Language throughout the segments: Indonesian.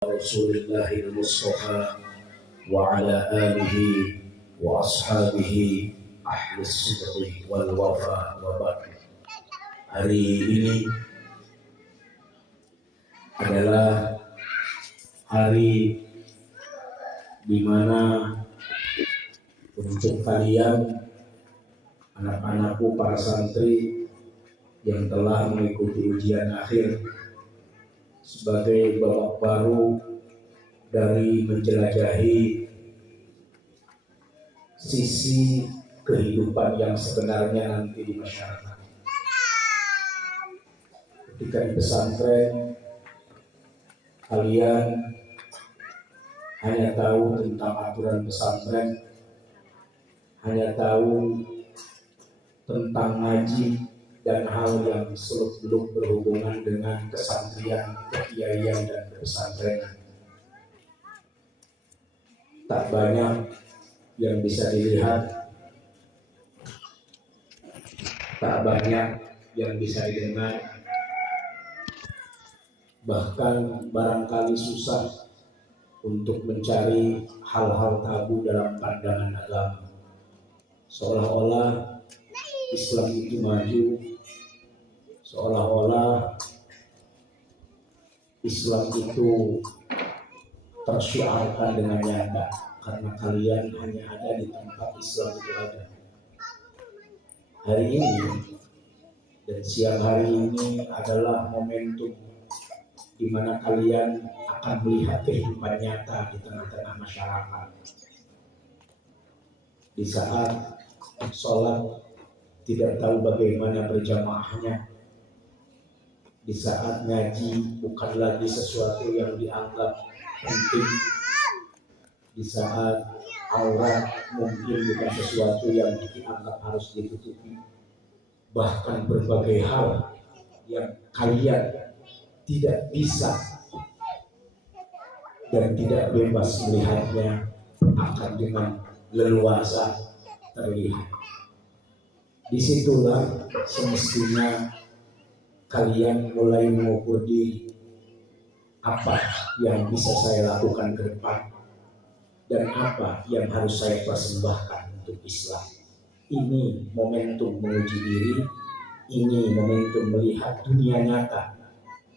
Rasulillahil Mustafa wa ala alihi wa ashabihi ahli sidqi wal wafa wa ba'd. Hari ini adalah hari di mana untuk kalian anak-anakku para santri yang telah mengikuti ujian akhir sebagai babak baru dari menjelajahi sisi kehidupan yang sebenarnya nanti di masyarakat. Ketika di pesantren, kalian hanya tahu tentang aturan pesantren, hanya tahu tentang ngaji dan hal yang seluk-beluk berhubungan dengan kesantrian, kekiaian dan pesantrenan. Tak banyak yang bisa dilihat, tak banyak yang bisa didengar, bahkan barangkali susah untuk mencari hal-hal tabu dalam pandangan agama. Seolah-olah Islam itu maju, seolah-olah Islam itu tersyiarkan dengan nyata karena kalian hanya ada di tempat Islam itu ada. Hari ini dan siang hari ini adalah momentum di mana kalian akan melihat kehidupan nyata di tengah-tengah masyarakat. Di saat sholat tidak tahu bagaimana berjamaahnya, di saat ngaji bukan lagi sesuatu yang dianggap penting, di saat aurat mungkin bukan sesuatu yang dianggap harus ditutupi, bahkan berbagai hal yang kalian tidak bisa dan tidak bebas melihatnya akan dengan leluasa terlihat. Disitulah semestinya kalian mulai mengukur diri, apa yang bisa saya lakukan ke depan dan apa yang harus saya persembahkan untuk Islam. Ini momentum menguji diri, ini momentum melihat dunia nyata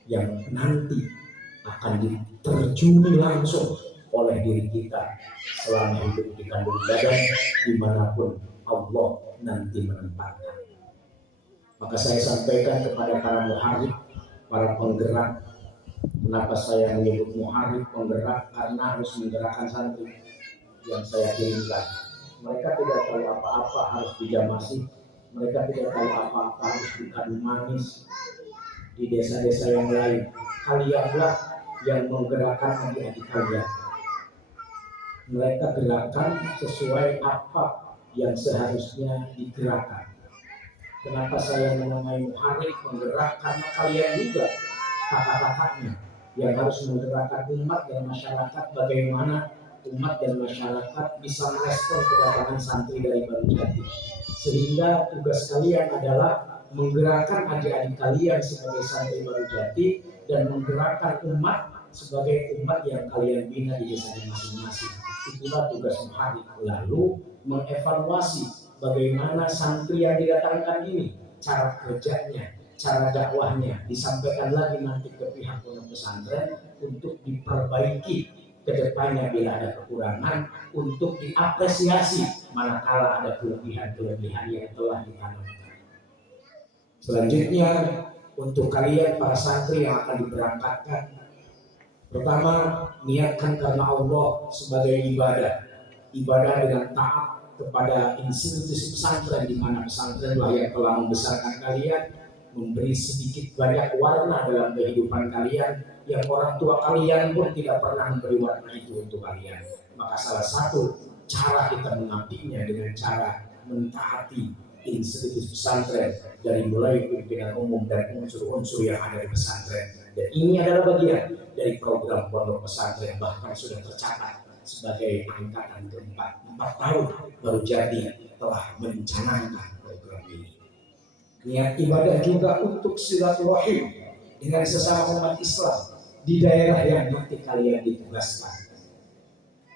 yang nanti akan diterjuni langsung oleh diri kita selama hidup di kandung badan dimanapun Allah nanti menempatkan. Maka saya sampaikan kepada para muharib, para penggerak. Kenapa saya menyebut muharib, penggerak? Karena harus menggerakkan santri yang saya kirimkan. Mereka tidak tahu apa-apa harus dijamasi, mereka tidak tahu apa-apa harus dikadu manis di desa-desa yang lain. Kalianlah yang menggerakkan adik-adik kalian. Mereka gerakan sesuai apa yang seharusnya digerakkan. Kenapa saya menamai muharib, penggerak? Karena kalian juga kakak-kakaknya yang harus menggerakkan umat dan masyarakat. Bagaimana umat dan masyarakat bisa merespon kedatangan santri dari Baru Jati, sehingga tugas kalian adalah menggerakkan adik-adik kalian sebagai santri Baru Jati dan menggerakkan umat sebagai umat yang kalian bina di desanya masing-masing. Itulah tugas muharib. Lalu mengevaluasi bagaimana santri yang didatangkan ini, cara kerjanya, cara dakwahnya, disampaikan lagi nanti ke pihak pondok pesantren untuk diperbaiki ke depannya bila ada kekurangan, untuk diapresiasi manakala ada kelebihan-kelebihan yang telah ditanamkan. Selanjutnya untuk kalian para santri yang akan diberangkatkan, pertama, niatkan karena Allah sebagai ibadah dengan taat kepada institusi pesantren, di mana pesantrenlah yang telah membesarkan kalian, memberi sedikit banyak warna dalam kehidupan kalian yang orang tua kalian pun tidak pernah memberi warna itu untuk kalian. Maka salah satu cara kita mengabdinya dengan cara mentaati institusi pesantren dari mulai pimpinan umum dan unsur-unsur yang ada di pesantren. Dan ini adalah bagian dari program pondok pesantren, bahkan sudah tercatat sebagai angkatan keempat. 4 tahun Baru Jati telah mencanangkan program ini. Niat ibadah juga untuk silaturahim dengan sesama umat Islam, di daerah yang nanti kalian ditugaskan.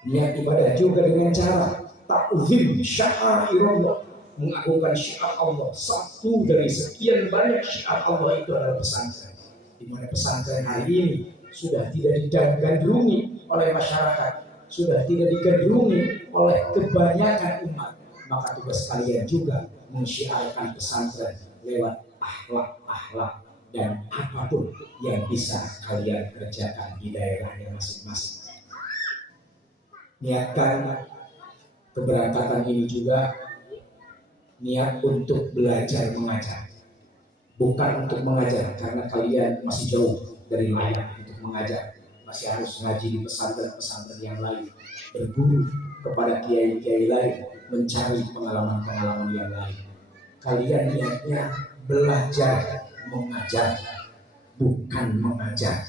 Niat ibadah juga dengan cara ta'zim sya'airullah, mengagungkan syiar Allah. Satu dari sekian banyak syiar Allah itu adalah pesantren. Di mana pesantren hari ini sudah tidak digandrungi oleh masyarakat, sudah tidak digandrungi oleh kebanyakan umat. Maka tugas kalian juga mensyiarkan pesantren lewat akhlak-akhlak dan apapun yang bisa kalian kerjakan di daerahnya masing-masing. Niatkan keberangkatan ini juga niat untuk belajar mengajar, bukan untuk mengajar karena kalian masih jauh dari layak untuk mengajar, masih harus ngaji di pesantren-pesantren yang lain, berguru kepada kiai-kiai lain, mencari pengalaman-pengalaman yang lain. Kalian niatnya belajar mengajar, bukan mengajar.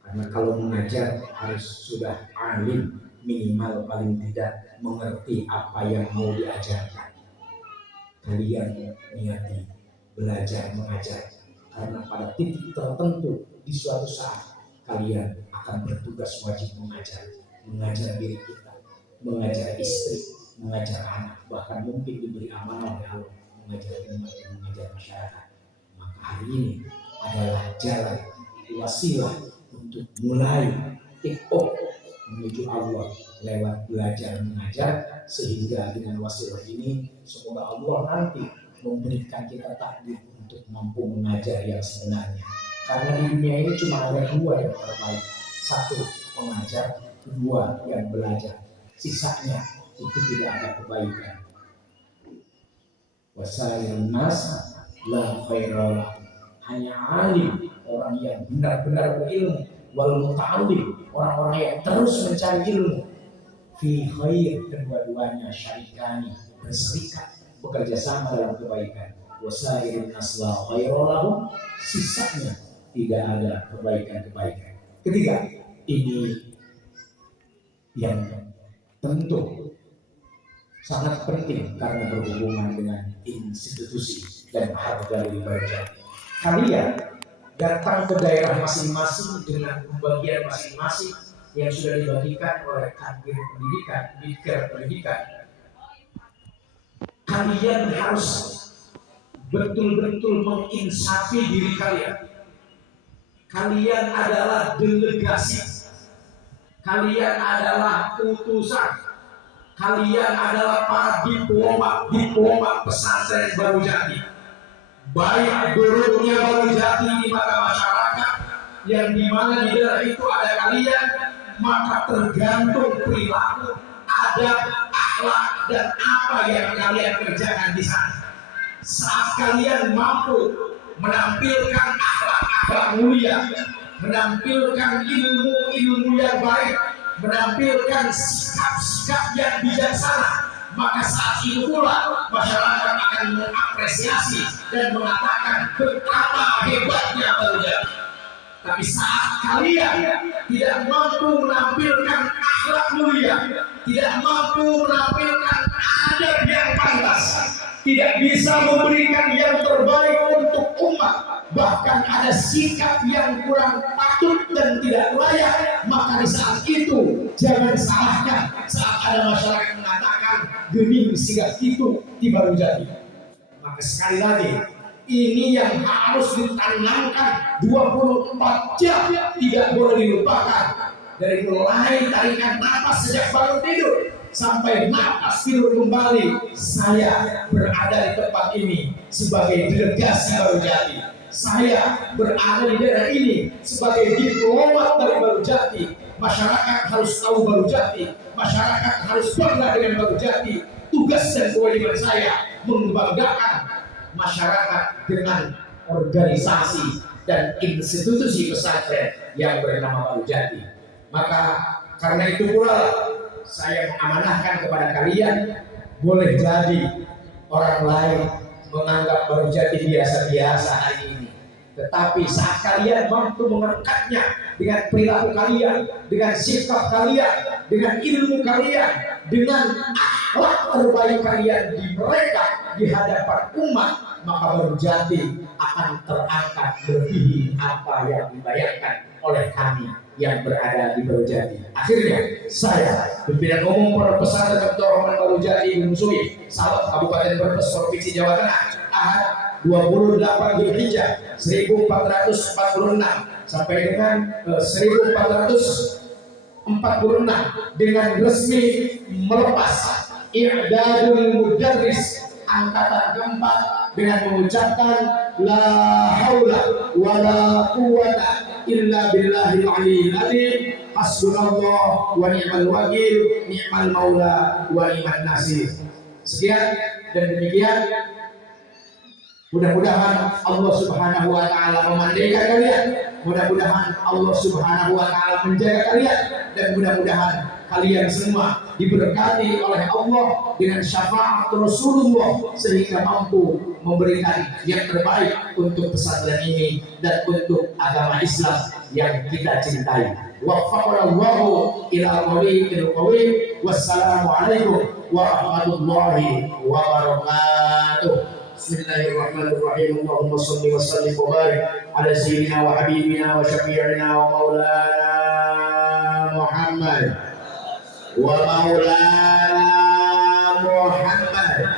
Karena kalau mengajar harus sudah alim, minimal paling tidak mengerti apa yang mau diajarkan. Kalian niati belajar mengajar karena pada titik tertentu di suatu saat kalian akan bertugas wajib mengajar diri kita, mengajar istri, mengajar anak, bahkan mungkin diberi amanah oleh Allah mengajar umat dan mengajar masyarakat. Maka hari ini adalah jalan wasilah untuk mulai take off menuju Allah lewat belajar mengajar, sehingga dengan wasilah ini semoga Allah nanti memberikan kita takdir untuk mampu mengajar yang sebenarnya. Karena di dunia ini cuma ada dua yang terbaik, satu pengajar, kedua yang belajar. Sisanya itu tidak ada kebaikan. Wasairun nas la khairah, hanya alim, orang yang benar-benar berilmu, wal muta'allim, orang-orang yang terus mencari ilmu, fi khair, kedua-duanya syarikani, berserikat, bekerja sama dalam kebaikan. Wasairun nas la khairah, sisanya tidak ada kebaikan-kebaikan. Ketiga, ini yang tentu sangat penting karena berhubungan dengan institusi dan harga diri kerja. Kalian datang ke daerah masing-masing dengan pembagian masing-masing yang sudah dibagikan oleh kadin pendidikan, dikir pendidikan. Kalian harus betul-betul menginsafi diri kalian. Kalian adalah delegasi, kalian adalah utusan, kalian adalah para diplomat pesantren Baru Jati. Baik buruknya Baru Jati di mata masyarakat, yang dimana di daerah itu ada kalian, maka tergantung perilaku, adab, akhlak, dan apa yang kalian kerjakan di sana. Saat kalian mampu menampilkan akhlak-akhlak mulia, menampilkan ilmu-ilmu yang baik, menampilkan sikap-sikap yang bijaksana, maka saat itu pula masyarakat akan mengapresiasi dan mengatakan betapa hebatnya Baru Jati. Tapi saat kalian tidak mampu menampilkan akhlak mulia, tidak mampu menampilkan adab yang pantas, tidak bisa memberikan yang terbaik untuk umat, bahkan ada sikap yang kurang patut dan tidak layak, maka di saat itu jangan salahkan saat ada masyarakat mengatakan gening sigap itu di Baru Jati. Maka sekali lagi, ini yang harus ditanamkan 24 jam, tidak boleh dilupakan. Dari mulai tarikan napas sejak bangun tidur sampai napas tidur kembali, saya berada di tempat ini sebagai delegasi Baru Jati. Saya berada di daerah ini sebagai diplomat dari Baru Jati. Masyarakat harus tahu Baru Jati, masyarakat harus bangga dengan Baru Jati. Tugas dan kewajiban saya membanggakan masyarakat dengan organisasi dan institusi pesantren yang bernama Baru Jati. Maka karena itu pula saya mengamanahkan kepada kalian, boleh jadi orang lain menganggap Baru Jati biasa-biasa hari ini, tetapi saat kalian mampu mengangkatnya dengan perilaku kalian, dengan sikap kalian, dengan ilmu kalian, dengan akhlak terbaik kalian di mereka di hadapan umat, maka berjati akan terangkat melebihi apa yang dibayangkan oleh kami yang berada di Barujati. Akhirnya saya, pimpinan umum Pondok Pesantren Dr. Rahman Barujati Gunung Suwi, Salak Kabupaten Brebes, Provinsi Jawa Tengah, Ahad 28 Dzulhijjah 1446 sampai dengan 1446 dengan resmi melepas I'dadul Mudarris angkatan keempat dengan mengucapkan la haula wala quwata illa billahil aliyyil azim, hasbunallah wa ni'mal wakil, ni'mal maula wa ni'man nasir. Sekian dan demikian, mudah-mudahan Allah Subhanahu wa taala memandaikan kalian, mudah-mudahan Allah Subhanahu wa taala menjaga kalian, dan mudah-mudahan kalian semua diberkati oleh Allah dengan syafaat Rasulullah sehingga mampu memberikan yang terbaik untuk pesantren ini dan untuk agama Islam yang kita cintai. Waffaqanallahu ila tariqil qawim. Wassalamualaikum warahmatullahi wabarakatuh. Bismillahirrahmanirrahim. Allahumma shalli wa sallim wa barik ala sayyidina wa habibina wa syafi'ina wa maulana Muhammad wa maulana Muhammad.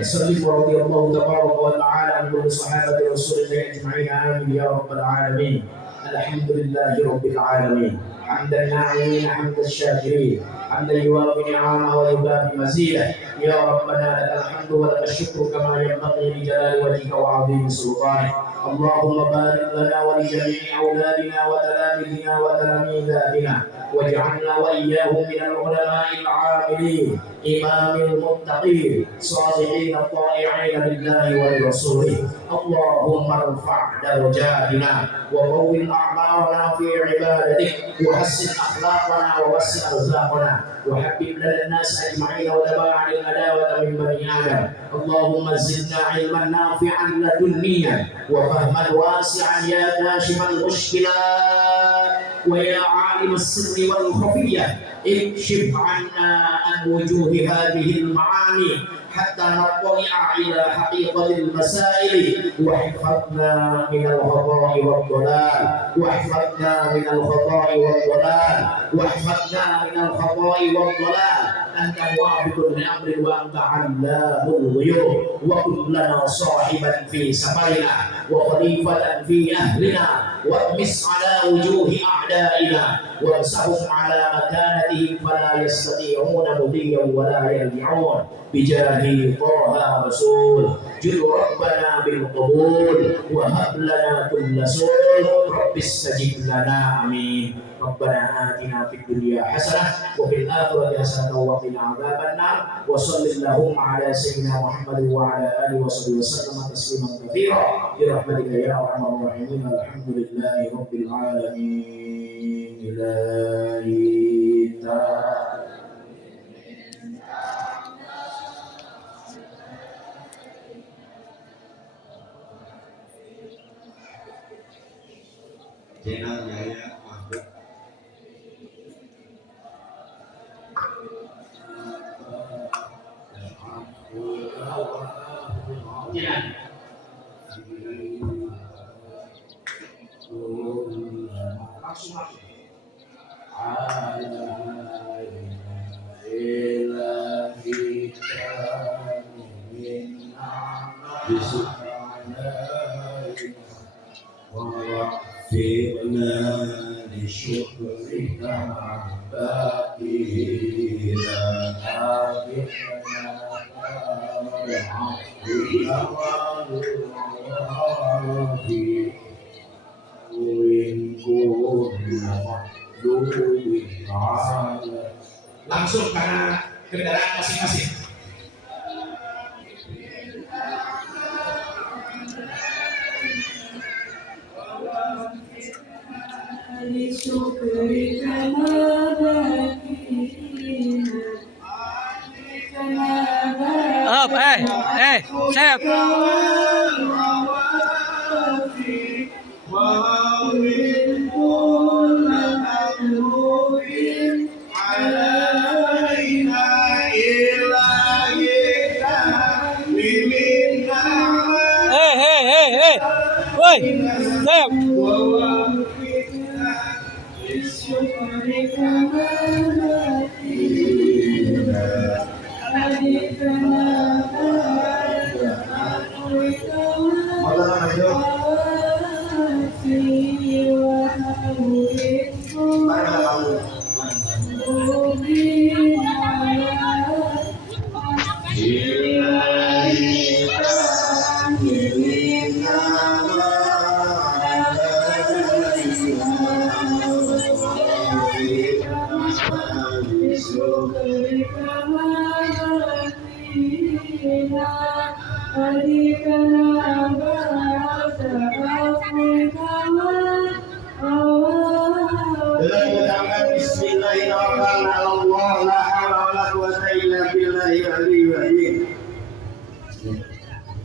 Sallallahu radhiyallahu tabaraka wa ta'ala an kulli sahabati rasulillahi ajma'in. Amin ya rabbal alamin. Alhamdulillahi rabbil alamin. حمدا ناعمين حمد الشاكرين حمدا يوافي نعمه ويكافي مزيده. يا ربنا لك الحمد ولك الشكر كما ينبغي لجلال وجهك وعظيم سلطانك. اللهم بارك لنا ولجميع اولادنا وتلاميذنا وتلاميذاتنا واجعلنا واياهم من العلماء العاملين امام المتقين صالحين الطائعين لله ولرسوله. اللهم ارفع درجاتنا وقوي اعمارنا في عبادتك وحسن اخلاقنا ووسع ارزاقنا وحبب لنا الناس اجمعين ودفع عن العداوه من بني ادم. اللهم زدنا علما نافعا لدنيا وفهما واسعا يا كاشف المشكلات ويا عالم السر والخفيه. اكشف عنا عن وجوه هذه المعاني حتى نطلع إلى حقيقة المسائل. واحفظنا من الخطأ والضلال واحفظنا من الخطأ والضلال واحفظنا من الخطأ والضلال. أنت موافق لأمر وأنت علام الغيوب. وكن لنا صاحبا في سفرنا وخليفة في أهلنا واطمس على وجوه أعدائنا وامسحهم على مكانتهم فلا يستطيعون مضيا ولا يرجعون. بجاه طه رسول جل ربنا بالقبول وهب لنا كل سول. رب استجب لنا آمين. ربنا آتنا في الدنيا حسنة وفي الآخرة حسنة وقنا عذاب النار. وصل اللهم على سيدنا محمد وعلى آله وصحبه وسلم تسليما كثيرا برحمتك يا أرحم الراحمين. الحمد لله رب العالمين. إلهي تعالى channel Yaya Mahmud. Firna di syukrika bakira abidna langsung karena kendaraan masing-masing. Up, hey, Chef.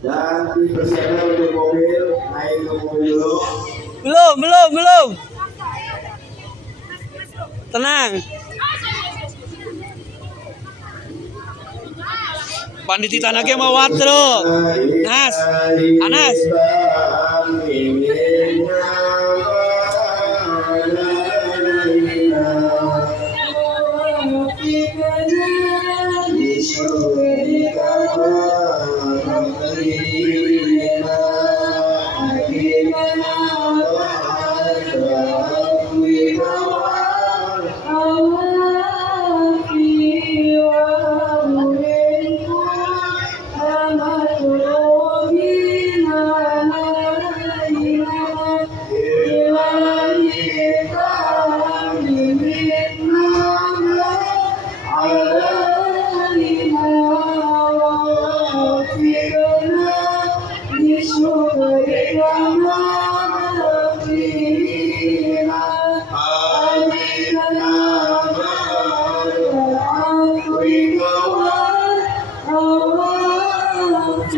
Dan dipersiapkan untuk mobil, naik ke mobil dulu. Belum. Tenang. Pandititan lagi mau watro. Anas.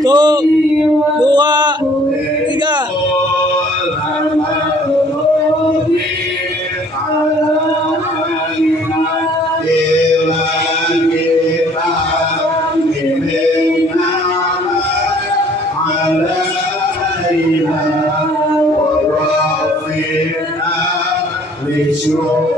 Satu, dua, tiga. Sure.